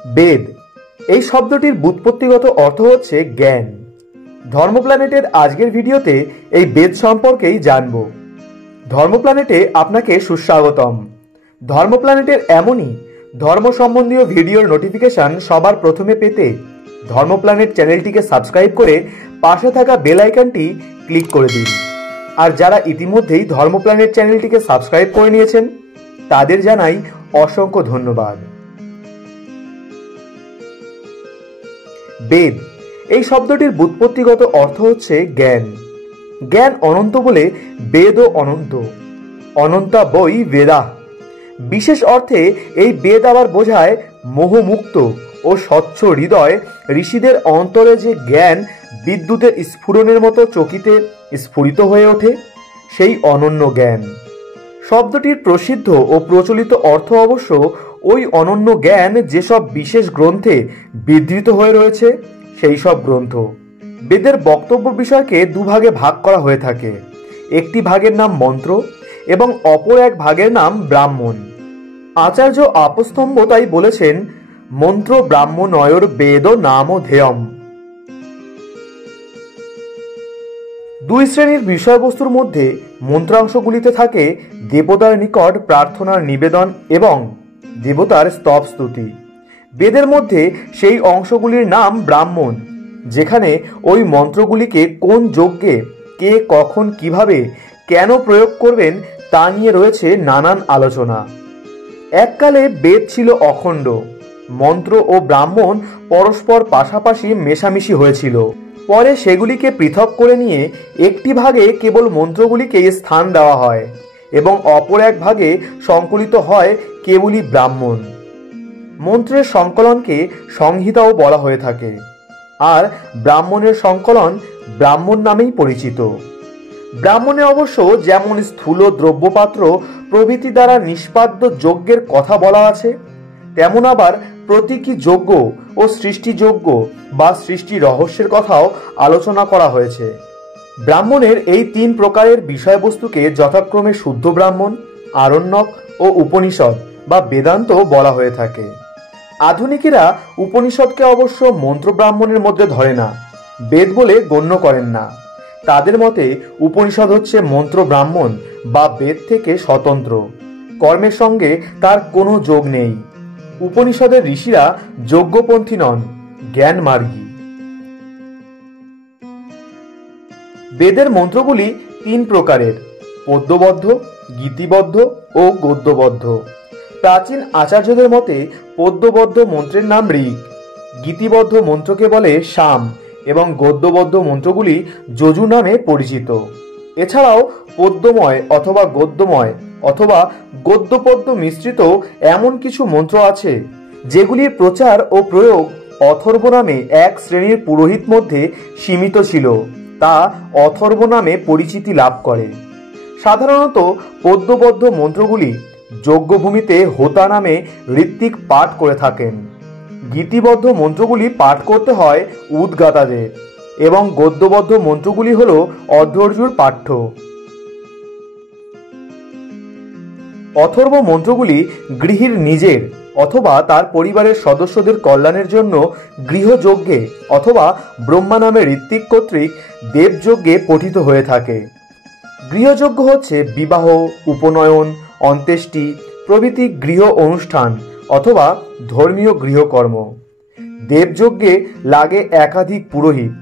বেদ এই শব্দটির ব্যুৎপত্তিগত অর্থ হচ্ছে জ্ঞান। ধর্ম প্ল্যানেটের আজকের ভিডিওতে এই বেদ সম্পর্কেই জানব। ধর্ম প্ল্যানেটে আপনাকে সুস্বাগতম। ধর্ম প্ল্যানেটের এমনই ধর্ম সম্বন্ধীয় ভিডিওর নোটিফিকেশন সবার প্রথমে পেতে ধর্ম প্ল্যানেট চ্যানেলটিকে সাবস্ক্রাইব করে পাশে থাকা বেল আইকনটি ক্লিক করে দিন। আর যারা ইতিমধ্যেই ধর্ম প্ল্যানেট চ্যানেলটিকে সাবস্ক্রাইব করে নিয়েছেন তাদের জানাই অসংখ্য ধন্যবাদ। বেদ এই শব্দটির ব্যুৎপত্তিগত অর্থ হচ্ছে জ্ঞান। জ্ঞান অনন্ত বলে বেদও অনন্ত। অনন্তা বৈ বেদা। বিশেষ অর্থে এই বেদ আবার বোঝায় মোহমুক্ত ও স্বচ্ছ হৃদয় ঋষিদের অন্তরে যে জ্ঞান বিদ্যুতের স্ফুরণের মতো চকিতে স্ফুরিত হয়ে ওঠে, সেই অনন্য জ্ঞান। শব্দটির প্রসিদ্ধ ও প্রচলিত অর্থ অবশ্য ওই অনন্য জ্ঞান যেসব বিশেষ গ্রন্থে বিধৃত হয়ে রয়েছে সেই সব গ্রন্থ। বেদের বক্তব্য বিষয়কে দুভাগে ভাগ করা হয়ে থাকে। একটি ভাগের নাম মন্ত্র এবং অপর এক ভাগের নাম ব্রাহ্মণ। আচার্য আপস্তম্ভ তাই বলেছেন, মন্ত্র ব্রাহ্মণয়র বেদ নাম ধেয়ম। দুই শ্রেণীর বিষয়বস্তুর মধ্যে মন্ত্রাংশগুলিতে থাকে দেবতার নিকট প্রার্থনার নিবেদন এবং দেবতার স্তব স্তুতি। বেদের মধ্যে সেই অংশগুলির নাম ব্রাহ্মণ, যেখানে ওই মন্ত্রগুলিকে কোন যজ্ঞে কে কখন কিভাবে কেন প্রয়োগ করবেন তা নিয়ে রয়েছে নানান আলোচনা। এককালে বেদ ছিল অখণ্ড। মন্ত্র ও ব্রাহ্মণ পরস্পর পাশাপাশি মেশামেশি হয়েছিল। পরে সেগুলিকে পৃথক করে নিয়ে একটি ভাগে কেবল মন্ত্রগুলিকে স্থান দেওয়া হয় এবং অপর এক ভাগে সংকলিত হয় কেবলই ব্রাহ্মণ। মন্ত্রের সংকলনকে সংহিতাও বলা হয়ে থাকে, আর ব্রাহ্মণের সংকলন ব্রাহ্মণ নামেই পরিচিত। ব্রাহ্মণে অবশ্য যেমন স্থূল দ্রব্যপাত্র প্রভৃতি দ্বারা নিষ্পাদ্য যজ্ঞের কথা বলা আছে, তেমন আবার প্রতীকী যজ্ঞ ও সৃষ্টিযজ্ঞ বা সৃষ্টি রহস্যের কথাও আলোচনা করা হয়েছে। ব্রাহ্মণের এই তিন প্রকারের বিষয়বস্তুকে যথাক্রমে শুদ্ধ ব্রাহ্মণ, আরণ্যক ও উপনিষদ বা বেদান্ত বলা হয়ে থাকে। আধুনিকেরা উপনিষদকে অবশ্য মন্ত্র ব্রাহ্মণের মধ্যে ধরে না, বেদ বলে গণ্য করেন না। তাদের মতে উপনিষদ হচ্ছে মন্ত্র ব্রাহ্মণ বা বেদ থেকে স্বতন্ত্র, কর্মের সঙ্গে তার কোনো যোগ নেই। উপনিষদের ঋষিরা যজ্ঞপন্থী নন, জ্ঞানমার্গী। বেদের মন্ত্রগুলি তিন প্রকারের: পদ্যবদ্ধ, গীতিবদ্ধ ও গদ্যবদ্ধ। প্রাচীন আচার্যদের মতে পদ্যবদ্ধ মন্ত্রের নাম ঋগ, গীতিবদ্ধ মন্ত্রকে বলে সাম এবং গদ্যবদ্ধ মন্ত্রগুলি যজু নামে পরিচিত। এছাড়াও পদ্যময় অথবা গদ্যময় অথবা গদ্যপদ্য মিশ্রিত এমন কিছু মন্ত্র আছে যেগুলির প্রচার ও প্রয়োগ অথর্ব নামে এক শ্রেণীর পুরোহিত মধ্যে সীমিত ছিল, তা অথর্ব নামে পরিচিতি লাভ করে। সাধারণত পদ্যবদ্ধ মন্ত্রগুলি যজ্ঞভূমিতে হোতা নামে ঋত্বিক পাঠ করে থাকেন। গীতিবদ্ধ মন্ত্রগুলি পাঠ করতে হয় উদ্গাতাদের এবং গদ্যবদ্ধ মন্ত্রগুলি হল অর্ধর্জুর পাঠ্য। অথর্ব মন্ত্রগুলি গৃহীর নিজের অথবা তার পরিবারের সদস্যদের কল্যাণের জন্য গৃহযজ্ঞে অথবা ব্রহ্মা নামে ঋত্বিক কর্তৃক দেবযজ্ঞে পঠিত হয়ে থাকে। গৃহযজ্ঞ হচ্ছে বিবাহ, উপনয়ন, অন্ত্যেষ্টি প্রভৃতি গৃহ অনুষ্ঠান অথবা ধর্মীয় গৃহকর্ম। দেবযজ্ঞে লাগে একাধিক পুরোহিত,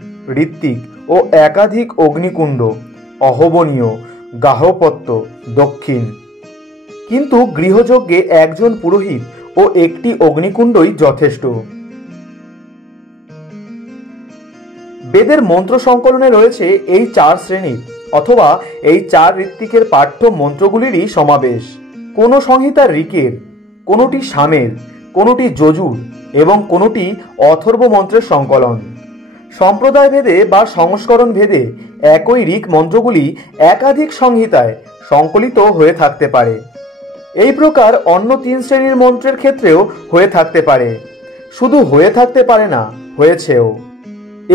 ঋত্বিক ও একাধিক অগ্নিকুণ্ড, অহবনীয়, গাহপত্য, দক্ষিণ। কিন্তু গৃহযজ্ঞে একজন পুরোহিত ও একটি অগ্নিকুণ্ডই যথেষ্ট। বেদের মন্ত্র সংকলনে রয়েছে এই চার শ্রেণীর অথবা এই চার ঋত্বিকের পাঠ্য মন্ত্রগুলিরই সমাবেশ। কোনো সংহিতা ঋকের, কোনোটি সামের, কোনোটি যজুর এবং কোনোটি অথর্ব মন্ত্রের সংকলন। সম্প্রদায় ভেদে বা সংস্করণ ভেদে একই ঋক মন্ত্রগুলি একাধিক সংহিতায় সংকলিত হয়ে থাকতে পারে। এই প্রকার অন্য তিন শ্রেণীর মন্ত্রের ক্ষেত্রেও হয়ে থাকতে পারে। শুধু হয়ে থাকতে পারে না, হয়েছেও।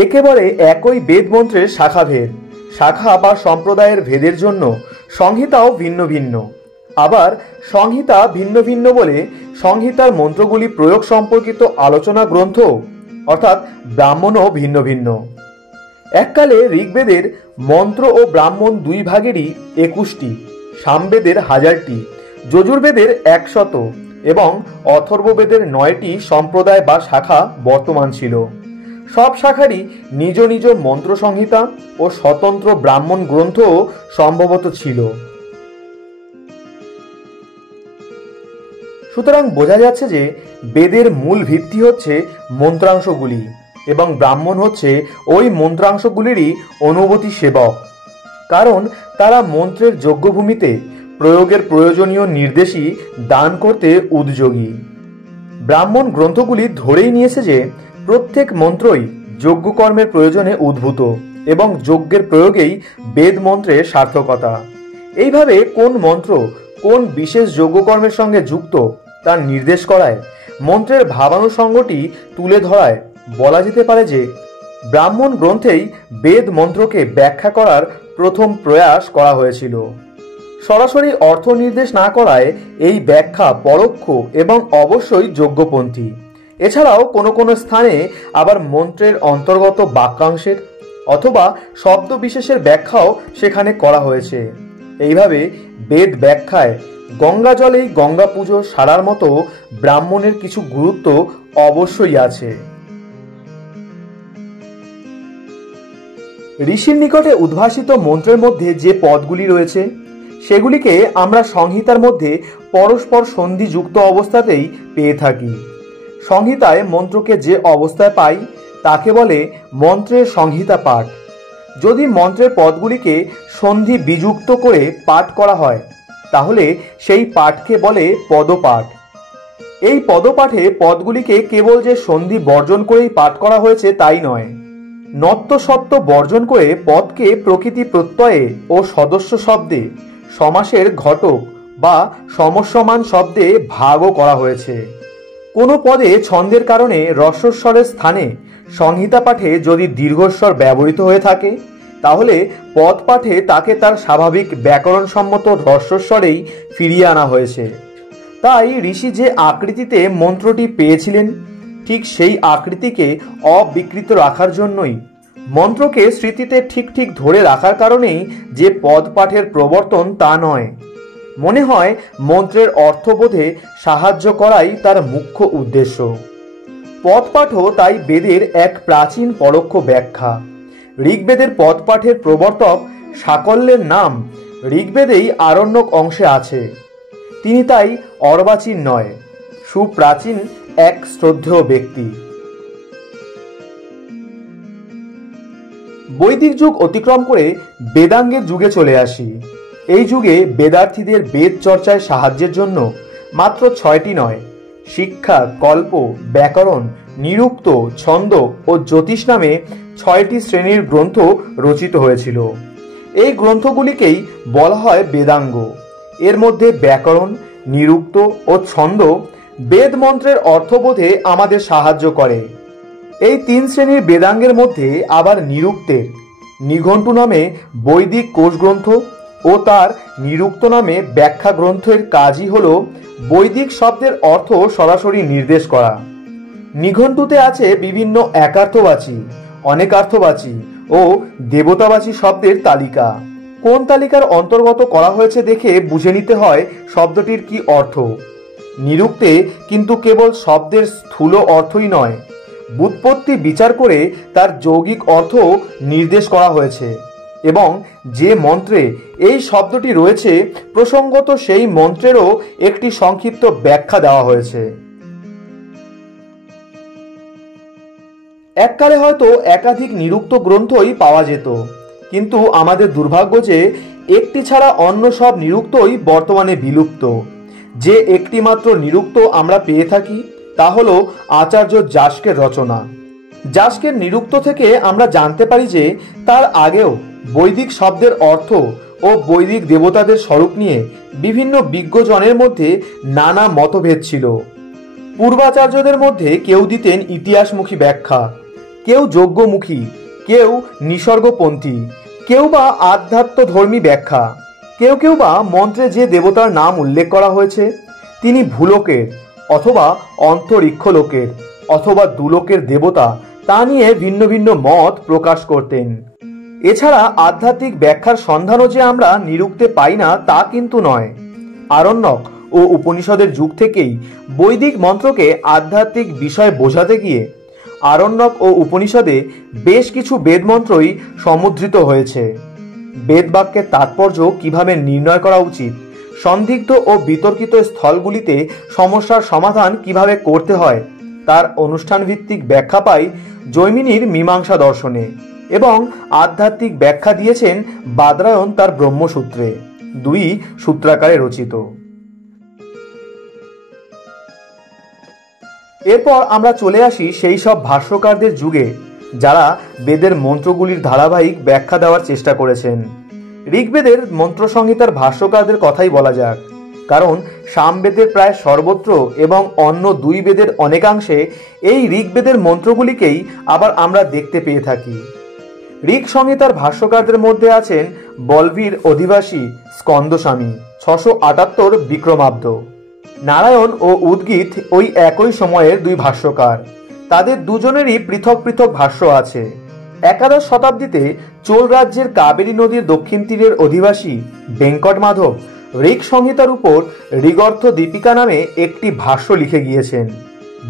একেবারে একই বেদ মন্ত্রের শাখাভেদ, শাখা বা সম্প্রদায়ের ভেদের জন্য সংহিতাও ভিন্ন ভিন্ন। আবার সংহিতা ভিন্ন ভিন্ন বলে সংহিতার মন্ত্রগুলি প্রয়োগ সম্পর্কিত আলোচনা গ্রন্থ অর্থাৎ ব্রাহ্মণও ভিন্ন ভিন্ন। এককালে ঋগ্বেদের মন্ত্র ও ব্রাহ্মণ দুই ভাগেরই 21টি, সামবেদের 1000টি, যজুর্বেদের 100 এবং অথর্ববেদের 9টি সম্প্রদায় বা শাখা বর্তমান ছিল। সব শাখারই নিজ নিজ মন্ত্র সংহিতা ও স্বতন্ত্র ব্রাহ্মণ গ্রন্থও সম্ভবত ছিল। সুতরাং বোঝা যাচ্ছে যে বেদের মূল ভিত্তি হচ্ছে মন্ত্রাংশগুলি এবং ব্রাহ্মণ হচ্ছে ওই মন্ত্রাংশগুলিরই অনুভূতি সেবক, কারণ তারা মন্ত্রের যজ্ঞভূমিতে প্রয়োগের প্রয়োজনীয় নির্দেশই দান করতে উদ্যোগী। ব্রাহ্মণ গ্রন্থগুলি ধরেই নিয়েছে যে প্রত্যেক মন্ত্রই যজ্ঞকর্মের প্রয়োজনে উদ্ভূত এবং যজ্ঞের প্রয়োগেই বেদ মন্ত্রের সার্থকতা। এইভাবে কোন মন্ত্র কোন বিশেষ যজ্ঞকর্মের সঙ্গে যুক্ত তার নির্দেশ করায়, মন্ত্রের ভাবানুষঙ্গটি তুলে ধরায় বলা যেতে পারে যে ব্রাহ্মণ গ্রন্থেই বেদ মন্ত্রকে ব্যাখ্যা করার প্রথম প্রয়াস করা হয়েছিল। সরাসরি অর্থ নির্দেশ না করায় এই ব্যাখ্যা পরোক্ষ এবং অবশ্যই যজ্ঞপন্থী। এছাড়াও কোনো কোনো স্থানে আবার মন্ত্রের অন্তর্গত বাক্যাংশের অথবা শব্দ বিশেষের ব্যাখ্যাও সেখানে করা হয়েছে। এইভাবে বেদ ব্যাখ্যায় গঙ্গা জলেই গঙ্গা পুজো সারার মতো ব্রাহ্মণের কিছু গুরুত্ব অবশ্যই আছে। ঋষির নিকটে উদ্ভাসিত মন্ত্রের মধ্যে যে পদগুলি রয়েছে সেগুলিকে আমরা সংহিতার মধ্যে পরস্পর সন্ধিযুক্ত অবস্থাতেই পেয়ে থাকি। সংহিতায় মন্ত্রকে যে অবস্থায় পাই তাকে বলে মন্ত্রের সংহিতা পাঠ। যদি মন্ত্রের পদগুলিকে সন্ধি বিযুক্ত করে পাঠ করা হয় তাহলে সেই পাঠকে বলে পদপাঠ। এই পদপাঠে পদগুলিকে কেবল যে সন্ধি বর্জন করেই পাঠ করা হয়েছে তাই নয়, নত্য সত্য বর্জন করে পদকে প্রকৃতি প্রত্যয়ে ও সদস্য শব্দে, সমাসের ঘটক বা সমস্যমান শব্দে ভাগও করা হয়েছে। কোনো পদে ছন্দের কারণে হ্রস্বস্বরের স্থানে সংহিতা পাঠে যদি দীর্ঘস্বর ব্যবহৃত হয়ে থাকে তাহলে পদ পাঠে তাকে তার স্বাভাবিক ব্যাকরণসম্মত হ্রস্বস্বরেই ফিরিয়ে আনা হয়েছে। তাই ঋষি যে আকৃতিতে মন্ত্রটি পেয়েছিলেন ঠিক সেই আকৃতিকে অবিকৃত রাখার জন্যই, মন্ত্রকে স্মৃতিতে ঠিক ঠিক ধরে রাখার কারণেই যে পদ পাঠের প্রবর্তন তা নয়। মনে হয় মন্ত্রের অর্থবোধে সাহায্য করাই তার মুখ্য উদ্দেশ্য। পদপাঠও তাই বেদের এক প্রাচীন পরোক্ষ ব্যাখ্যা। ঋগ্বেদের পদপাঠের প্রবর্তক সাকল্যের নাম ঋগ্বেদেই আরণ্যক অংশে আছে। তিনি তাই অর্বাচীন নয়, সুপ্রাচীন এক শ্রদ্ধেয় ব্যক্তি। বৈদিক যুগ অতিক্রম করে বেদাঙ্গের যুগে চলে আসি। এই যুগে বেদার্থীদের বেদ চর্চায় সাহায্যের জন্য মাত্র 6টি নয়, শিক্ষা, কল্প, ব্যাকরণ, নিরুক্ত, ছন্দ ও জ্যোতিষ নামে 6টি শ্রেণীর গ্রন্থ রচিত হয়েছিল। এই গ্রন্থগুলিকেই বলা হয় বেদাঙ্গ। এর মধ্যে ব্যাকরণ, নিরুক্ত ও ছন্দ বেদ মন্ত্রের অর্থবোধে আমাদের সাহায্য করে। এই 3 শ্রেণীর বেদাঙ্গের মধ্যে আবার নিরুক্তের নিঘণ্টু নামে বৈদিক কোষগ্রন্থ ও তার নিরুক্ত নামে ব্যাখ্যা গ্রন্থের কাজই হল বৈদিক শব্দের অর্থ সরাসরি নির্দেশ করা। নিঘণ্টুতে আছে বিভিন্ন একার্থবাচী, অনেকার্থবাচী ও দেবতাবাচী শব্দের তালিকা। কোন তালিকার অন্তর্গত করা হয়েছে দেখে বুঝে নিতে হয় শব্দটির কি অর্থ। নিরুক্তে কিন্তু কেবল শব্দের স্থূল অর্থই নয়, ব্যুৎপত্তি বিচার করে তার যৌগিক অর্থ নির্দেশ করা হয়েছে এবং যে মন্ত্রে এই শব্দটি রয়েছে প্রসঙ্গত সেই মন্ত্রেরও একটি সংক্ষিপ্ত ব্যাখ্যা দেওয়া হয়েছে। এককালে হয়তো একাধিক নিরুক্ত গ্রন্থই পাওয়া যেত, কিন্তু আমাদের দুর্ভাগ্য যে একটি ছাড়া অন্য সব নিরুক্তই বর্তমানে বিলুপ্ত। যে একটি মাত্র নিরুক্ত আমরা পেয়ে থাকি তা হল আচার্য যাস্কের রচনা। যাস্কের নিরুক্ত থেকে আমরা জানতে পারি যে তার আগেও বৈদিক শব্দের অর্থ ও বৈদিক দেবতাদের স্বরূপ নিয়ে বিভিন্ন বিজ্ঞজনের মধ্যে নানা মতভেদ ছিল। পূর্বাচার্যদের মধ্যে কেউ দিতেন ইতিহাসমুখী ব্যাখ্যা, কেউ যজ্ঞমুখী, কেউ নিসর্গপন্থী, কেউ বা আধ্যাত্মধর্মী ব্যাখ্যা, কেউ কেউ বা মন্ত্রে যে দেবতার নাম উল্লেখ করা হয়েছে তিনি ভুলোকের অথবা অন্তরিক্ষ লোকের অথবা দুলোকের দেবতা তা নিয়ে ভিন্ন ভিন্ন মত প্রকাশ করতেন। এছাড়া আধ্যাত্মিক ব্যাখ্যার সন্ধানও যে আমরা নিরুক্তে পাই না তা কিন্তু নয়। আরণ্যক ও উপনিষদের যুগ থেকেই বৈদিক মন্ত্রকে আধ্যাত্মিক বিষয় বোঝাতে গিয়ে আরণ্যক ও উপনিষদে বেশ কিছু বেদমন্ত্রই সমুদ্রিত হয়েছে। বেদ বাক্যের তাৎপর্য কিভাবে নির্ণয় করা উচিত, সন্দিগ্ধ ও বিতর্কিত স্থলগুলিতে সমস্যার সমাধান কিভাবে করতে হয় তার অনুষ্ঠানভিত্তিক ব্যাখ্যা পাই জৈমিনীর মীমাংসা দর্শনে, এবং আধ্যাত্মিক ব্যাখ্যা দিয়েছেন বাদরায়ণ তার ব্রহ্মসূত্রে, দুই সূত্রাকারে রচিত। এরপর আমরা চলে আসি সেই সব ভাষ্যকারদের যুগে যারা বেদের মন্ত্রগুলির ধারাবাহিক ব্যাখ্যা দেওয়ার চেষ্টা করেছেন। ঋগ্বেদের মন্ত্রসংহিতার ভাষ্যকারদের কথাই বলা যাক, কারণ সামবেদের প্রায় সর্বত্র এবং অন্য দুই বেদের অনেকাংশে এই ঋগ্বেদের মন্ত্রগুলিকেই আবার আমরা দেখতে পেয়ে থাকি। ঋগ সংহিতার ভাষ্যকারদের মধ্যে আছেন বলবীর অধিবাসী স্কন্দস্বামী 678 বিক্রমাব্দ। নারায়ণ ও উদ্গীত ওই একই সময়ের দুই ভাষ্যকার, তাদের দুজনেরই পৃথক পৃথক ভাষ্য আছে। একাদশ শতাব্দীতে চোল রাজ্যের কাবেরী নদীর দক্ষিণ তীরের অধিবাসী বেঙ্কট মাধব ঋগ সংহিতার উপর ঋগর্থ দীপিকা নামে একটি ভাষ্য লিখে গিয়েছেন।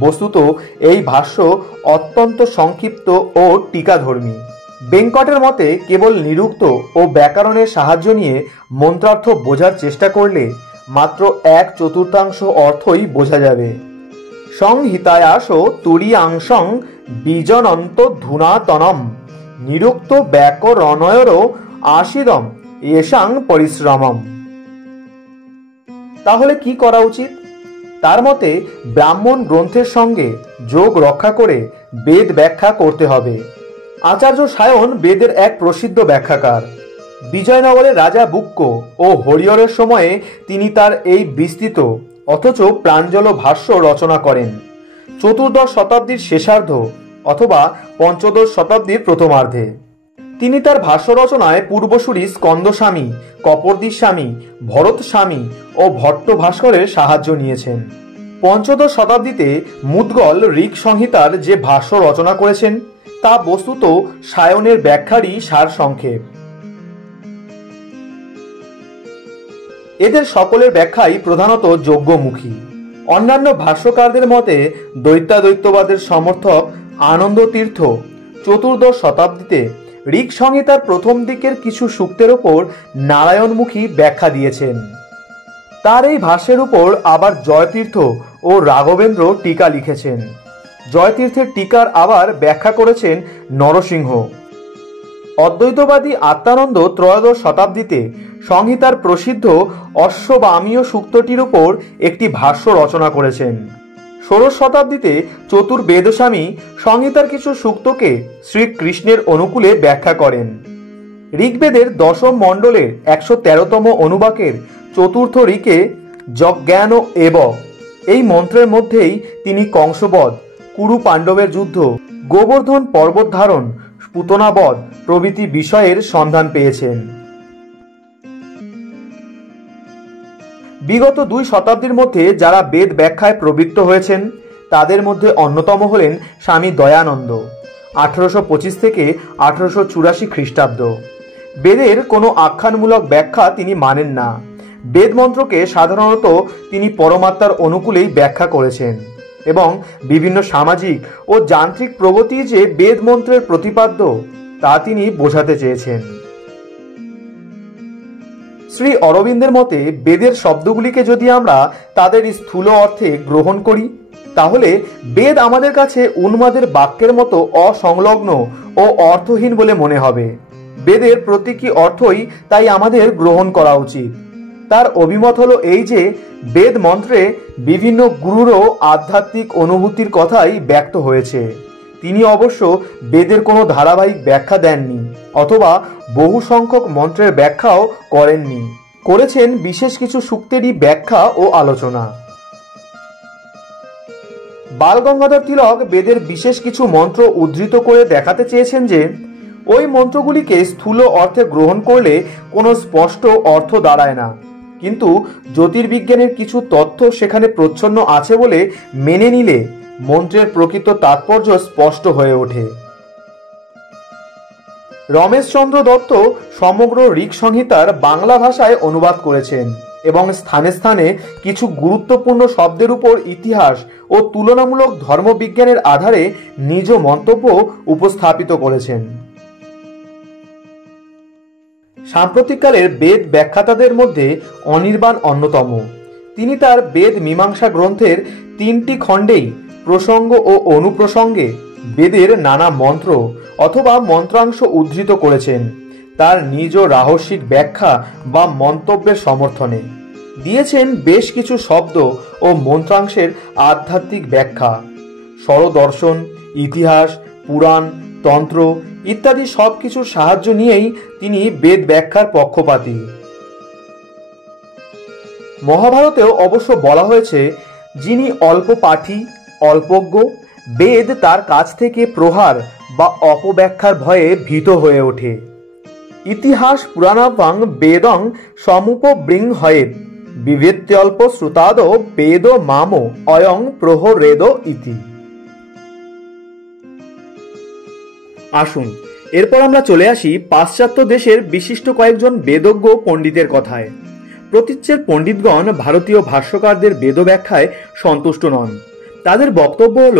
বস্তুত এই ভাষ্য অত্যন্ত সংক্ষিপ্ত ও টিকাধর্মী। বেঙ্কটের মতে কেবল নিরুক্ত ও ব্যাকরণের সাহায্য নিয়ে মন্ত্রার্থ বোঝার চেষ্টা করলে মাত্র 1/4 অর্থই বোঝা যাবে। সংহিতায়াস তুরীয়াংশং বীজনন্ত ধুনাতনম নিরুক্ত ব্যাকরণয়রও আশিদম এষাং পরিশ্রমম। তাহলে কি করা উচিত? তার মতে ব্রাহ্মণ গ্রন্থের সঙ্গে যোগ রক্ষা করে বেদ ব্যাখ্যা করতে হবে। আচার্য সায়ন বেদের এক প্রসিদ্ধ ব্যাখ্যাকার। বিজয়নগরের রাজা বুক্ক ও হরিহরের সময়ে তিনি তার এই বিস্তৃত অথচ প্রাঞ্জল ভাষ্য রচনা করেন। 14শ শতাব্দীর শেষার্ধ অথবা 15শ শতাব্দীর প্রথমার্ধে তিনি তার ভাষ্য রচনায় পূর্বসূরি স্কন্দস্বামী, কপর্দিস্বামী, ভরতস্বামী ও ভট্ট ভাস্করের সাহায্য নিয়েছেন। 15দশ শতাব্দীতে মুদ্গল ঋগ সংহিতার যে ভাষ্য রচনা করেছেন তা বস্তুত সায়নের ব্যাখ্যারই সারসংক্ষেপ। এদের সকলের ব্যাখ্যাই প্রধানত যজ্ঞমুখী। অন্যান্য ভাষ্যকারদের মতে দ্বৈতাদ্বৈতবাদের সমর্থক আনন্দ তীর্থ 14দশ শতাব্দীতে ঋগ সংহিতার প্রথম দিকের কিছু সূক্তের ওপর নারায়ণমুখী ব্যাখ্যা দিয়েছেন। তার এই ভাষ্যের উপর আবার জয়তীর্থ ও রাঘবেন্দ্র টিকা লিখেছেন। জয়তীর্থের টিকার আবার ব্যাখ্যা করেছেন নরসিংহ। অদ্বৈতবাদী আত্মানন্দ ত্রয়োদশ শতাব্দীতে সংহিতার প্রসিদ্ধ অশ্ববামীয় সূক্তটির উপর একটি ভাষ্য রচনা করেছেন। ষোড়শ শতাব্দীতে চতুর্বেদস্বামী সংহিতার কিছু সূক্তকে শ্রীকৃষ্ণের অনুকূলে ব্যাখ্যা করেন। ঋগ্বেদের দশম মণ্ডলের 113তম অনুবাকের চতুর্থ ঋকে যজ্ঞান এব এই মন্ত্রের মধ্যেই তিনি কংসবধ, কুরু পাণ্ডবের যুদ্ধ, গোবর্ধন পর্বত ধারণ, পুতনাবধ প্রভৃতি বিষয়ের সন্ধান পেয়েছেন। বিগত 2 শতাব্দীর মধ্যে যারা বেদ ব্যাখ্যায় প্রবৃত্ত হয়েছেন তাদের মধ্যে অন্যতম হলেন স্বামী দয়ানন্দ 1825 থেকে 1884 খ্রিস্টাব্দ। বেদের কোনো আখ্যানমূলক ব্যাখ্যা তিনি মানেন না। বেদ মন্ত্রকে সাধারণত তিনি পরমাত্মার অনুকূলেই ব্যাখ্যা করেছেন এবং বিভিন্ন সামাজিক ও যান্ত্রিক প্রগতি যে বেদ মন্ত্রের প্রতিপাদ্য তা তিনি বোঝাতে চেয়েছেন। শ্রী অরবিন্দের মতে বেদের শব্দগুলিকে যদি আমরা তাদের স্থূল অর্থে গ্রহণ করি তাহলে বেদ আমাদের কাছে উন্মাদের বাক্যের মতো অসংলগ্ন ও অর্থহীন বলে মনে হবে। বেদের প্রতীকী অর্থই তাই আমাদের গ্রহণ করা উচিত। তার অভিমত হলো এই যে বেদ মন্ত্রে বিভিন্ন গুরুরও আধ্যাত্মিক অনুভূতির কথাই ব্যক্ত হয়েছে। তিনি অবশ্য বেদের কোনো ধারাবাহিক ব্যাখ্যা দেননি অথবা বহু সংখ্যক মন্ত্রের ব্যাখ্যাও করেননি, করেছেন বিশেষ কিছু সূক্তেরই ব্যাখ্যা ও আলোচনা। বালগঙ্গাধর তিলক বেদের বিশেষ কিছু মন্ত্র উদ্ধৃত করে দেখাতে চেয়েছেন যে ওই মন্ত্রগুলিকে স্থূল অর্থে গ্রহণ করলে কোনো স্পষ্ট অর্থ দাঁড়ায় না, কিন্তু জ্যোতির্বিজ্ঞানের কিছু তথ্য সেখানে প্রচ্ছন্ন আছে বলে মেনে নিলে মন্ত্রের প্রকৃত তাৎপর্য স্পষ্ট হয়ে ওঠে। রমেশচন্দ্র দত্ত সমগ্র ঋক সংহিতার বাংলা ভাষায় অনুবাদ করেছেন এবং স্থানে স্থানে কিছু গুরুত্বপূর্ণ শব্দের উপর ইতিহাস ও তুলনামূলক ধর্মবিজ্ঞানের আধারে নিজ মন্তব্য উপস্থাপিত করেছেন। সাম্প্রতিককালের বেদ ব্যাখ্যাতাদের মধ্যে অনির্বাণ অন্যতম। তিনি তার বেদ মীমাংসা গ্রন্থের 3টি খণ্ডেই প্রসঙ্গ ও অনুপ্রসঙ্গে বেদের নানা মন্ত্র অথবা মন্ত্রাংশ উদ্ধৃত করেছেন তার নিজ রাহস্যিক ব্যাখ্যা বা মন্তব্যের সমর্থনে। দিয়েছেন বেশ কিছু শব্দ ও মন্ত্রাংশের আধ্যাত্মিক ব্যাখ্যা। স্বরদর্শন, ইতিহাস, পুরাণ, তন্ত্র ইত্যাদি সবকিছুর সাহায্য নিয়েই তিনি বেদ ব্যাখ্যার পক্ষপাতী। মহাভারতেও অবশ্য বলা হয়েছে, যিনি অল্প পাঠী, অল্পজ্ঞ, বেদ তার কাছ থেকে প্রহার বা অপব্যাখ্যার ভয়ে ভীত হয়ে ওঠে। ইতিহাস পুরাণাপাং বেদং সমুপবৃংহয়েৎ বিবেত্যল্প শ্রুতাদ বেদ মাম অয়ং প্রহরেদ ইতি। আসুন এরপর আমরা চলে আসি পাশ্চাত্য দেশের বিশিষ্ট কয়েকজন বেদজ্ঞ পণ্ডিতের কথায়। প্রতীচ্যের পণ্ডিতগণ ভারতীয় ভাষ্যকারদের বেদ ব্যাখ্যায় সন্তুষ্ট নন। তাদের বক্তব্য হল,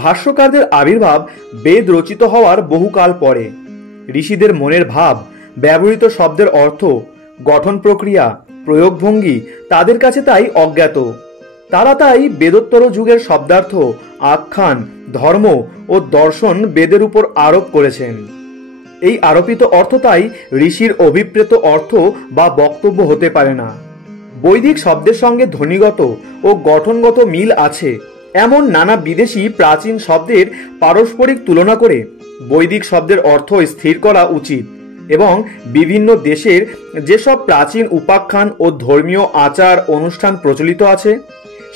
ভাষ্যকারদের আবির্ভাব বেদ রচিত হওয়ার বহুকাল পরে। ঋষিদের মনের ভাব, ব্যবহৃত শব্দের অর্থ, গঠন প্রক্রিয়া, প্রয়োগভঙ্গি তাদের কাছে তাই অজ্ঞাত। তারা তাই বেদোত্তর যুগের শব্দার্থ, আখ্যান, ধর্ম ও দর্শন বেদের উপর আরোপ করেছেন। এই আরোপিত অর্থ তাই ঋষির অভিপ্রেত অর্থ বা বক্তব্য হতে পারে না। বৈদিক শব্দের সঙ্গে ধ্বনিগত ও গঠনগত মিল আছে এমন নানা বিদেশি প্রাচীন শব্দের পারস্পরিক তুলনা করে বৈদিক শব্দের অর্থ স্থির করা উচিত এবং বিভিন্ন দেশের যেসব প্রাচীন উপাখ্যান ও ধর্মীয় আচার অনুষ্ঠান প্রচলিত আছে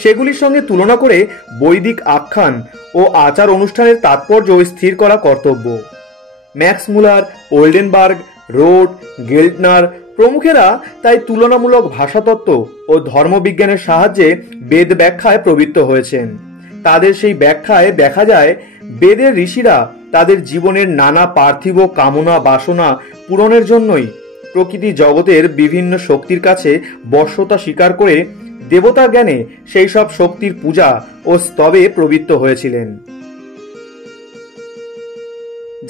সেগুলির সঙ্গে তুলনা করে বৈদিক আখ্যান ও আচার অনুষ্ঠানের তাৎপর্য স্থির করা কর্তব্য। ম্যাক্স মুলার, ওল্ডেনবার্গ, রোড, গেল্টনার প্রমুখেরা তাই তুলনামূলক ভাষাতত্ত্ব ও ধর্মবিজ্ঞানের সাহায্যে বেদ ব্যাখ্যায় প্রবৃত্ত হয়েছেন। তাদের সেই ব্যাখ্যায় দেখা যায়, বেদের ঋষিরা তাদের জীবনের নানা পার্থিব কামনা বাসনা পূরণের জন্যই প্রকৃতি জগতের বিভিন্ন শক্তির কাছে বশ্যতা স্বীকার করে দেবতা জ্ঞানে সেই সব শক্তির পূজা ও স্তবে প্রবৃত্ত হয়েছিলেন।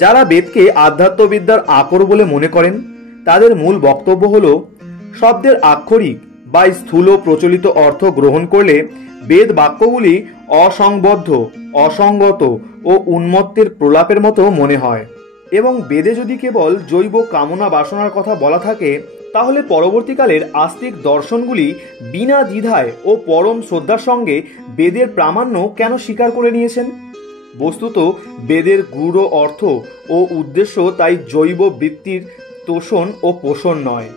যারা বেদকে আধ্যাত্মবিদ্যার আকর বলে মনে করেন তাদের মূল বক্তব্য হল, শব্দের আক্ষরিক বা স্থূল প্রচলিত অর্থ গ্রহণ করলে বেদ বাক্যগুলি অসংবদ্ধ, অসঙ্গত ও উন্মত্তের প্রলাপের মতো মনে হয় এবং বেদে যদি কেবল জৈব কামনা বাসনার কথা বলা থাকে তাহলে পরবর্তীকালের আস্তিক দর্শনগুলি বিনা দ্বিধায় ও পরম শ্রদ্ধার সঙ্গে বেদের প্রামাণ্য কেন স্বীকার করে নিয়েছেন? বস্তুত বেদের গূঢ় অর্থ ও উদ্দেশ্য তাই জৈব বৃত্তির তোষণ ও পোষণ নয়,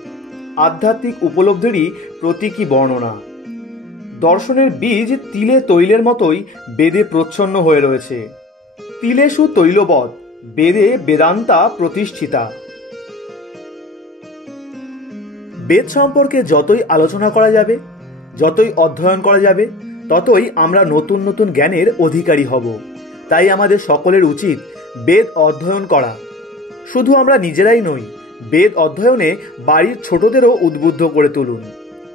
আধ্যাত্মিক উপলব্ধিরই প্রতীকী বর্ণনা। দর্শনের বীজ তিলে তৈলের মতোই বেদে প্রচ্ছন্ন হয়ে রয়েছে। তিলেষু তৈলবৎ বেদে বেদান্তা প্রতিষ্ঠিতা। বেদ সম্পর্কে যতই আলোচনা করা যাবে, যতই অধ্যয়ন করা যাবে, ততই আমরা নতুন নতুন জ্ঞানের অধিকারী হব। তাই আমাদের সকলের উচিত বেদ অধ্যয়ন করা। শুধু আমরা নিজেরাই নই, বেদ অধ্যয়নে বাড়ির ছোটদেরও উদ্বুদ্ধ করে তুলুন,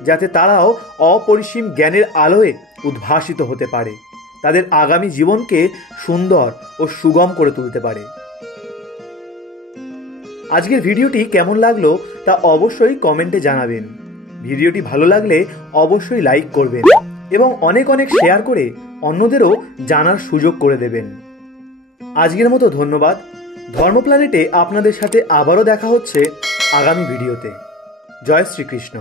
যাতে তারাও অপরিসীম জ্ঞানের আলোয় উদ্ভাসিত হতে পারে, তাদের আগামী জীবনকে সুন্দর ও সুগম করে তুলতে পারে। আজকের ভিডিওটি কেমন লাগলো তা অবশ্যই কমেন্টে জানাবেন। ভিডিওটি ভালো লাগলে অবশ্যই লাইক করবেন এবং অনেক অনেক শেয়ার করে অন্যদেরও জানার সুযোগ করে দেবেন। আজকের মতো ধন্যবাদ। ধর্ম প্ল্যানেটে আপনাদের সাথে আবারও দেখা হচ্ছে আগামী ভিডিওতে। জয় শ্রীকৃষ্ণ।